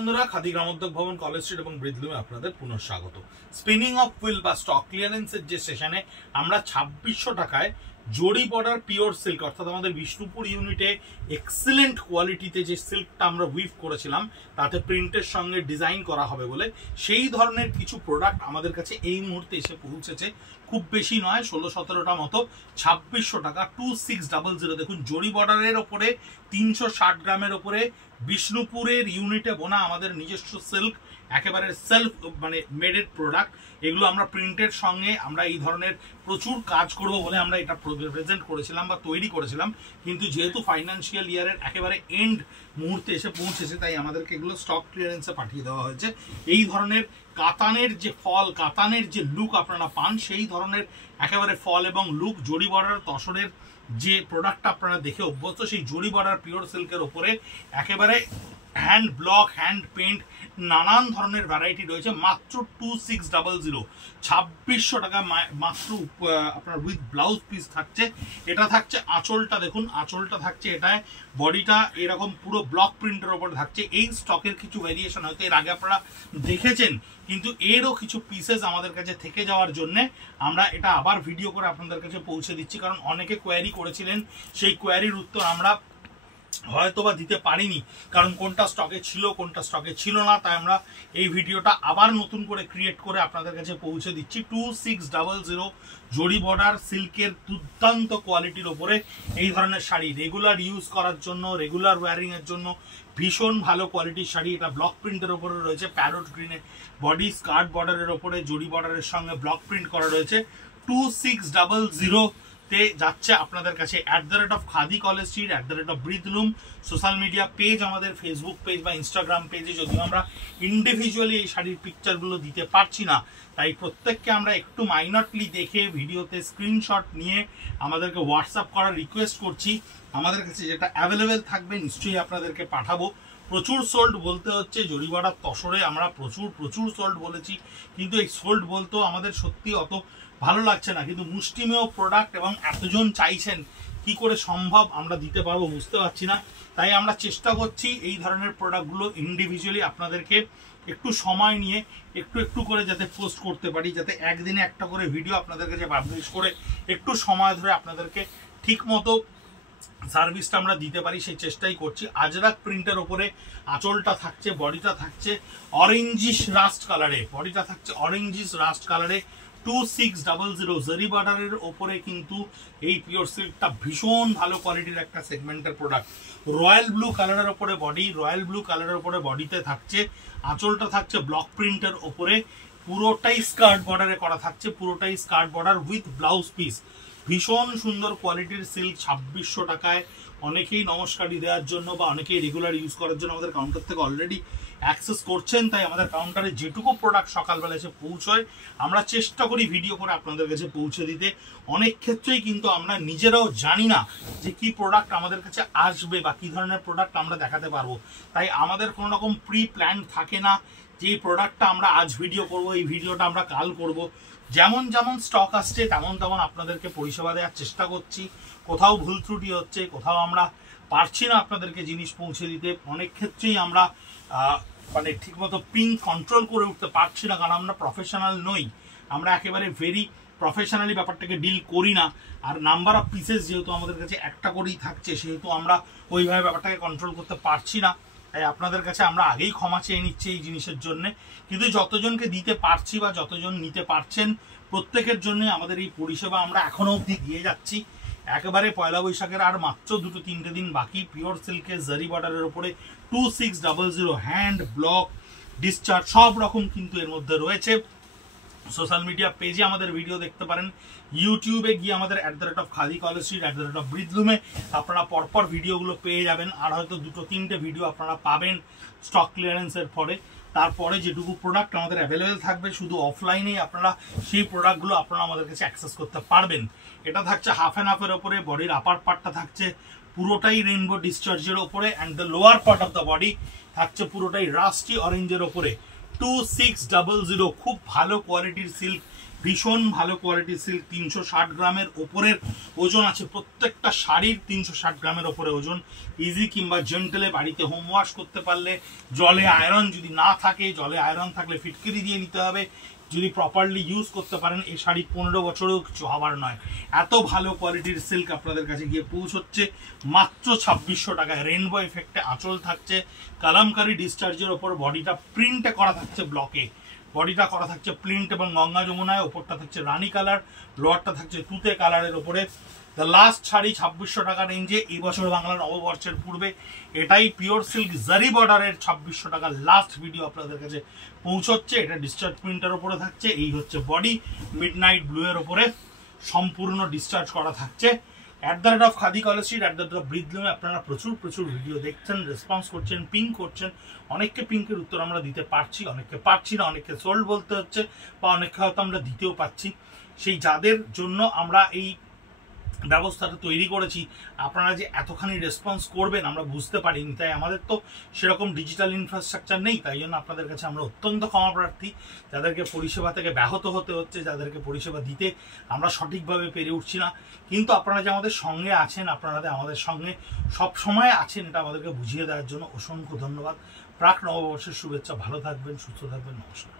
বন্ধুরা, খাদি গ্রামোদ্যোগ ভবন, college street এবং ব্রিদলুমে আপনাদের পুনঃস্বাগত। স্পিনিং অফ হুইল বা স্টক ক্লিয়ারেন্সের যে সেশনে আমরা 2600 টাকায় জরি বর্ডার পিওর সিল্ক অর্থাৎ আমাদের বিষ্ণুপুর ইউনিটে এক্সিলেন্ট কোয়ালিটিতে যে সিল্কটা আমরা উইভ করেছিলাম তাতে প্রিন্টের সঙ্গে ডিজাইন করা হবে বলে সেই ধরনের কিছু প্রোডাক্ট আমাদের কাছে এই মুহূর্তে এসে পৌঁছেছে। খুব বেশি নয়, 16-17টা মতো। 2600 টাকা 2600। দেখুন, জরি বর্ডারের ওপরে 360 গ্রামের ওপরে বিষ্ণুপুরের ইউনিটে বোনা আমাদের নিজস্ব সিল্ক, একেবারে সেলফ মেডেড প্রোডাক্ট। এগুলো আমরা প্রিন্টের সঙ্গে আমরা এই ধরনের প্রচুর কাজ করব বলে আমরা এটা প্রেজেন্ট করেছিলাম বা তৈরি করেছিলাম, কিন্তু যেহেতু ফাইন্যান্সিয়াল ইয়ারের একেবারে এন্ড মুহূর্তে এসে পৌঁছেছে তাই আমাদেরকে এগুলো স্টক ক্লিয়ারেন্সে পাঠিয়ে দেওয়া হয়েছে। এই ধরনের কাতানের যে ফল, কাতানের যে লুক আপনারা পান, সেই ধরনের একেবারে ফল এবং লুক জরি বর্ডার তসরের যে প্রোডাক্টটা আপনারা দেখে অভ্যস্ত, সেই জরি বর্ডার পিওর সিল্কের ওপরে একেবারে হ্যান্ড ব্লক, হ্যান্ড পেন্ট, নানান ধরনের ভ্যারাইটি রয়েছে। মাত্র 2600, 2600 টাকা মাত্র আপনার উইথ ব্লাউজ পিস থাকছে। এটা থাকছে আঁচলটা, দেখুন আঁচলটা থাকছে এটায়, বডিটা এরকম পুরো ব্লক প্রিন্টের ওপরে থাকছে। এই স্টকের কিছু ভেরিয়েশন হয়তো এর আগে আপনারা দেখেছেন, কিন্তু এরও কিছু পিসেস আমাদের কাছে থেকে যাওয়ার জন্য আমরা এটা আবার ভিডিও করে আপনাদের কাছে পৌঁছে দিচ্ছি, কারণ অনেকে কোয়ারি করেছিলেন, সেই কোয়ারির উত্তর আমরা হয়তোবা দিতে পারিনি, কারণ কোনটা স্টকে ছিল কোনটা স্টকে ছিল না। তাই আমরা এই ভিডিওটা আবার নতুন করে ক্রিয়েট করে আপনাদের কাছে পৌঁছে দিচ্ছি। 2600 জরি বর্ডার সিল্কের দুর্দান্ত কোয়ালিটির ওপরে এই ধরনের শাড়ি রেগুলার ইউজ করার জন্য, রেগুলার ওয়ারিং এর জন্য ভীষণ ভালো কোয়ালিটির শাড়ি। এটা ব্লক প্রিন্টের ওপরে রয়েছে, প্যারট গ্রিনে বডি, স্কার্ট বর্ডারের ওপরে জরি বর্ডারের সঙ্গে ব্লক প্রিন্ট করা রয়েছে। 2600 তে যাচ্ছে আপনাদের কাছে @খাদি কলেজ স্ট্রিট, @ব্রিদলুম সোশ্যাল মিডিয়া পেজ, আমাদের ফেসবুক পেজ বা ইনস্টাগ্রাম পেজে। যদিও আমরা ইন্ডিভিজুয়ালি এই শাড়ির পিকচারগুলো দিতে পারছি না, তাই প্রত্যেককে আমরা একটু মাইনরলি দেখে ভিডিওতে স্ক্রিনশট নিয়ে আমাদেরকে হোয়াটসঅ্যাপ করার রিকোয়েস্ট করছি। আমাদের কাছে যেটা অ্যাভেলেবেল থাকবে নিশ্চয়ই আপনাদেরকে পাঠাবো। প্রচুর সোল্ড বলতে হচ্ছে, জরি বর্ডার তসরে আমরা প্রচুর সোল্ড বলেছি, কিন্তু এই সোল্ড বলতেও আমাদের সত্যি অত ভালো লাগছে না, কিন্তু মুষ্টিমেয় প্রোডাক্ট এবং এতজন চাইছেন, কি করে সম্ভব আমরা দিতে পারবো বুঝতে পারছি না। তাই আমরা চেষ্টা করছি এই ধরনের প্রোডাক্টগুলো ইন্ডিভিজুয়ালি আপনাদেরকে একটু সময় নিয়ে একটু করে যাতে পোস্ট করতে পারি, যাতে একদিনে একটা করে ভিডিও আপনাদের কাছে পাবলিশ করে একটু সময় ধরে আপনাদেরকে ঠিক মতো সার্ভিসটা আমরা দিতে পারি, সেই চেষ্টাই করছি। আজরাক প্রিন্টের ওপরে আঁচলটা থাকছে, বডিটা থাকছে অরেঞ্জিশ রাস্ট কালারে, 2600 জরি বর্ডারের ওপরে কিন্তু এই পিওর সিল্কটা ভীষণ ভালো কোয়ালিটির একটা সেগমেন্টের প্রোডাক্ট। রয়্যাল ব্লু কালারের ওপরে বডি, রয়্যাল ব্লু কালারের ওপরে বডিতে থাকছে, আঁচলটা থাকছে ব্লক প্রিন্টের ওপরে, পুরোটাই স্কার্ট বর্ডারে করা থাকছে, পুরোটাই skirt border with blouse piece. ভীষণ সুন্দর কোয়ালিটির সিল্ক 2600 টাকায়। অনেকেই নমস্কারই দেওয়ার জন্য বা অনেকেই রেগুলার ইউজ করার জন্য আমাদের কাউন্টার থেকে অলরেডি অ্যাক্সেস করছেন, তাই আমাদের কাউন্টারে যেটুকু প্রোডাক্ট সকালবেলা এসে পৌঁছয় আমরা চেষ্টা করি ভিডিও করে আপনাদের কাছে পৌঁছে দিতে। অনেক ক্ষেত্রেই কিন্তু আমরা নিজেরাও জানি না যে কি প্রোডাক্ট আমাদের কাছে আসবে বা কি ধরনের প্রোডাক্ট আমরা দেখাতে পারবো, তাই আমাদের কোনো রকম প্রি প্ল্যান থাকে না যে এই প্রোডাক্টটা আমরা আজ ভিডিও করব, এই ভিডিওটা আমরা কাল করব। যেমন স্টক আসছে তেমন আপনাদেরকে পরিষেবা দেওয়ার চেষ্টা করছি। কোথাও ভুল ত্রুটি হচ্ছে, কোথাও আমরা পারছি না আপনাদেরকে জিনিস পৌঁছে দিতে, অনেক ক্ষেত্রেই আমরা ঠিকমতো পিং কন্ট্রোল করে উঠতে পারছি না, কারণ আমরা প্রফেশনাল নই, আমরা একেবারে ভেরি প্রফেশনালি ব্যাপারটাকে ডিল করি না। আর নাম্বার অফ পিসেস যেহেতু আমাদের কাছে একটা করেই থাকছে, সেহেতু আমরা ওইভাবে ব্যাপারটাকে কন্ট্রোল করতে পারছি না। তাই আপনাদের কাছে আমরা আগেই ক্ষমা চেয়ে নিচ্ছি এই জিনিসের জন্য, কিন্তু যতজনকে দিতে পারছি বা যতজন নিতে পারছেন প্রত্যেকের জন্য আমাদের এই পরিষেবা আমরা এখনো অবধি দিয়ে যাচ্ছি। একেবারে পয়লা বৈশাখের আর মাত্র 2-3 দিন বাকি। পিওর সিল্কের জরি বর্ডারের উপরে 2600 হ্যান্ড ব্লক ডিসচার্জ সব রকম কিন্তু এর মধ্যে রয়েছে। সোশ্যাল মিডিয়া পেজে আমাদের ভিডিও দেখতে পারেন, ইউটিউবে গিয়ে আমাদের @খাদি কলেজ স্ট্রিট, @ব্রিদলুমে আপনারা পরপর ভিডিওগুলো পেয়ে যাবেন। আর হয়তো 2-3টে ভিডিও আপনারা পাবেন স্টক ক্লিয়ারেন্সের পরে। তারপরে যেটুকু প্রোডাক্ট আমাদের অ্যাভেলেবেল থাকবে শুধু অফলাইনেই আপনারা সেই প্রোডাক্টগুলো আপনারা আমাদের কাছে অ্যাক্সেস করতে পারবেন। এটা থাকছে হাফ অ্যান্ড হাফের ওপরে, বডির আপার পার্টটা থাকছে পুরোটাই রেইনবো ডিসচার্জের ওপরে, and the lower part of the body থাকছে পুরোটাই রাস্টি অরেঞ্জের ওপরে। 2600, খুব ভালো কোয়ালিটির সিল্ক, ভীষণ ভালো কোয়ালিটির সিল্ক। 360 গ্রামের ওপরের ওজন আছে প্রত্যেকটা শাড়ির, 360 গ্রামের ওপরে ওজন। ইজি কিংবা জেন্টেলে বাড়িতে হোম ওয়াশ করতে পারলে, জলে আয়রন যদি না থাকে, জলে আয়রন থাকলে ফিটকিরি দিয়ে নিতে হবে, যদি প্রপারলি ইউজ করতে পারেন এই শাড়ি 15 বছরেও কিছু হবার নয়। এত ভালো কোয়ালিটির সিল্ক আপনাদের কাছে গিয়ে পৌঁছচ্ছে মাত্র 2600 টাকায়। রেনবো এফেক্টে আঁচল থাকছে, কালামকারি ডিসচার্জের ওপর বডিটা প্রিন্টে করা থাকছে, ব্লকে বডিটা করা থাকছে প্রিন্ট এবং গঙ্গা যমুনায়, ওপরটা থাকছে রানী কালার, লোয়ারটা থাকছে তুতে কালারের ওপরে। দ্য লাস্ট শাড়ি 2600 টাকা রেঞ্জে এই বছর বাংলার নববর্ষের পূর্বে, এটাই পিওর সিল্ক জারি বর্ডারের 2600 টাকার লাস্ট ভিডিও আপনাদের কাছে পৌঁছচ্ছে। এটা ডিসচার্জ প্রিন্টের ওপরে থাকছে, এই হচ্ছে বডি, মিডনাইট ব্লু এর ওপরে সম্পূর্ণ ডিসচার্জ করা থাকছে। @ খাদি কলেজ স্ট্রিট, @ব্রিদলুমে আপনারা প্রচুর ভিডিও দেখছেন, রেসপন্স করছেন, পিঙ্ক করছেন। অনেককে পিঙ্কের উত্তর আমরা দিতে পারছি, অনেককে পারছি না, অনেককে সোল্ড বলতে হচ্ছে, বা অনেককে হয়তো আমরা দিতেও পাচ্ছি। সেই যাদের জন্য আমরা এই ব্যবস্থাটা তৈরি করেছি, আপনারা যে এতখানি রেসপন্স করবেন আমরা বুঝতে পারিনি। তাই আমাদের তো সেরকম ডিজিটাল ইনফ্রাস্ট্রাকচার নেই, তাই জন্য আপনাদের কাছে আমরা অত্যন্ত ক্ষমা প্রার্থী, যাদেরকে পরিষেবা থেকে ব্যাহত হতে হচ্ছে, যাদেরকে পরিষেবা দিতে আমরা সঠিকভাবে পেরে উঠছি না। কিন্তু আপনারা যে আমাদের সঙ্গে আছেন, আপনারা আমাদের সঙ্গে সব সময় আছেন, এটা আমাদেরকে বুঝিয়ে দেওয়ার জন্য অসংখ্য ধন্যবাদ। প্রাক নববর্ষের শুভেচ্ছা। ভালো থাকবেন, সুস্থ থাকবেন, নমস্কার।